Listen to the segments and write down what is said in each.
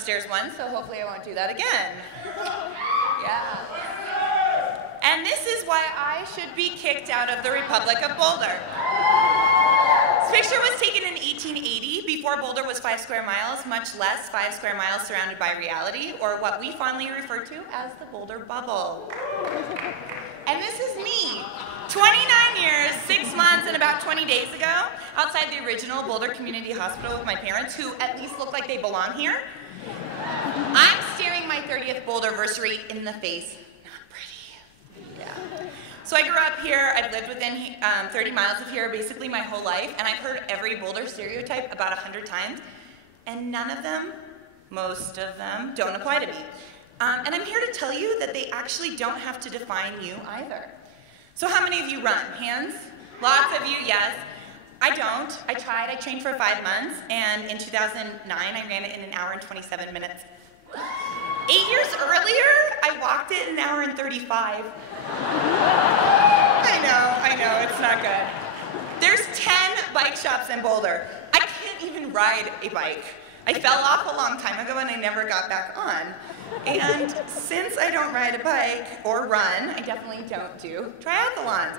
downstairs once, so hopefully I won't do that again. Yeah. And this is why I should be kicked out of the Republic of Boulder. This picture was taken in 1880, before Boulder was 5 square miles, much less 5 square miles surrounded by reality, or what we fondly refer to as the Boulder bubble. And this is me, 29 years, 6 months, and about 20 days ago, outside the original Boulder Community Hospital with my parents, who at least look like they belong here. I'm staring my 30th Boulderversary in the face. Not pretty. Yeah. So I grew up here. I've lived within 30 miles of here basically my whole life, and I've heard every Boulder stereotype about 100 times, and none of them, most of them, don't apply to me. And I'm here to tell you that they actually don't have to define you either. So how many of you run? Hands? Lots of you, yes. I don't. I tried. I trained for 5 months, and in 2009, I ran it in 1 hour and 27 minutes. 8 years earlier, I walked it in 1 hour and 35. I know, it's not good. There's 10 bike shops in Boulder. I can't even ride a bike. I fell off a long time ago and I never got back on. And since I don't ride a bike or run, I definitely don't do triathlons.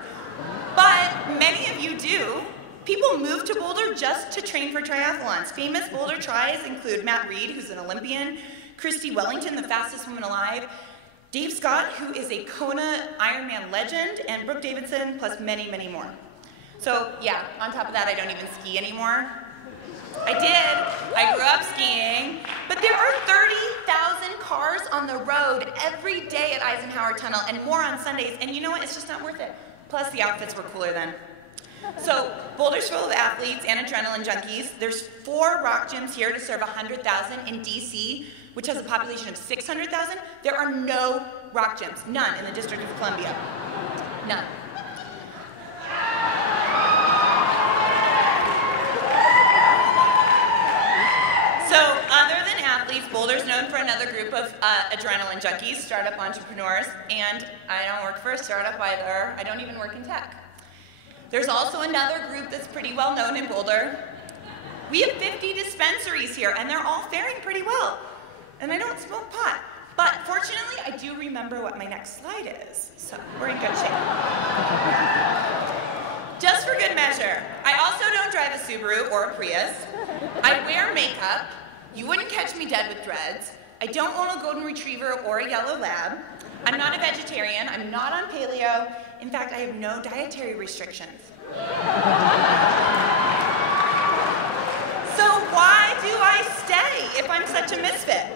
But many of you do. People move to Boulder just to train for triathlons. Famous Boulder tries include Matt Reed, who's an Olympian, Christy Wellington, the fastest woman alive, Dave Scott, who is a Kona Ironman legend, and Brooke Davidson, plus many, many more. So yeah, on top of that, I don't even ski anymore. I did. I grew up skiing. But there are 30,000 cars on the road every day at Eisenhower Tunnel, and more on Sundays, and you know what? It's just not worth it. Plus, the outfits were cooler then. So Boulder's full of athletes and adrenaline junkies. There's 4 rock gyms here to serve 100,000 in DC, which has a population of 600,000. There are no rock gyms, none in the District of Columbia, none. So other than athletes, Boulder's known for another group of adrenaline junkies, startup entrepreneurs, and I don't work for a startup either. I don't even work in tech. There's also another group that's pretty well known in Boulder. We have 50 dispensaries here, and they're all faring pretty well. And I don't smoke pot. But fortunately, I do remember what my next slide is, so we're in good shape. Just for good measure, I also don't drive a Subaru or a Prius. I wear makeup. You wouldn't catch me dead with dreads. I don't own a golden retriever or a yellow lab. I'm not a vegetarian. I'm not on paleo. In fact, I have no dietary restrictions. So why do I stay if I'm such a misfit?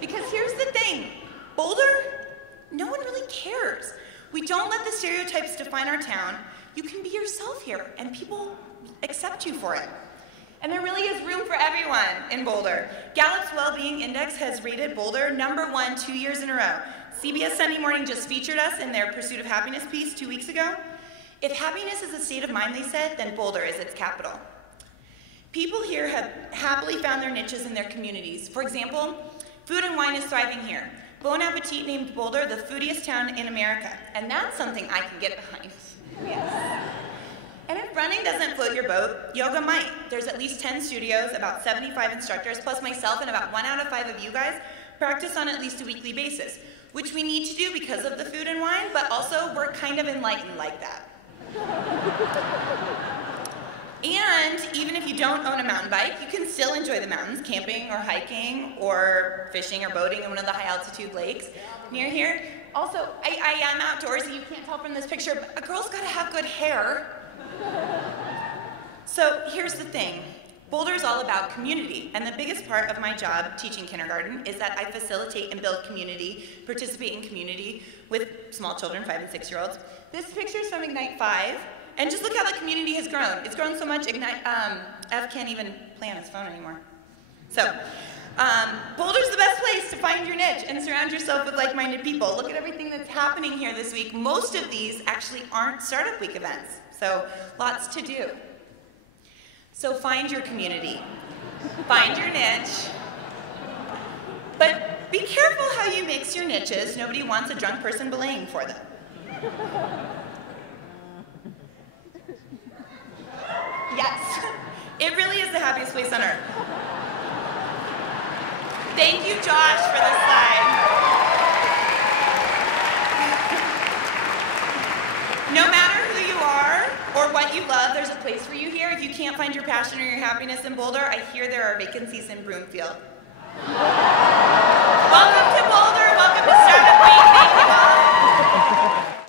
Because here's the thing. Boulder, no one really cares. We don't let the stereotypes define our town. You can be yourself here, and people accept you for it. And there really is room for everyone in Boulder. Gallup's Well-Being Index has rated Boulder #1 2 years in a row. CBS Sunday Morning just featured us in their Pursuit of Happiness piece 2 weeks ago. If happiness is a state of mind, they said, then Boulder is its capital. People here have happily found their niches in their communities. For example, food and wine is thriving here. Bon Appetit named Boulder the foodiest town in America, and that's something I can get behind. Yes. And if running doesn't float your boat, yoga might. There's at least 10 studios, about 75 instructors, plus myself and about 1 out of 5 of you guys practice on at least a weekly basis, which we need to do because of the food and wine, but also we're kind of enlightened like that. And even if you don't own a mountain bike, you can still enjoy the mountains, camping or hiking or fishing or boating in one of the high altitude lakes near here. Also, I am outdoorsy, you can't tell from this picture, but a girl's gotta have good hair. So here's the thing. Boulder's all about community, and the biggest part of my job teaching kindergarten is that I facilitate and build community, participate in community with small children, 5 and 6-year-olds. This picture's from Ignite 5, and just look how the community has grown. It's grown so much, F can't even play on his phone anymore. So, Boulder's the best place to find your niche and surround yourself with like-minded people. Look at everything that's happening here this week. Most of these actually aren't Startup Week events, so lots to do. So find your community, find your niche, but be careful how you mix your niches. Nobody wants a drunk person belaying for them. Yes, it really is the happiest place on earth. Thank you, Josh, for the slide. No matter who you are or what you love, there's a place for you here. If you can't find your passion or your happiness in Boulder, I hear there are vacancies in Broomfield. Welcome to Boulder.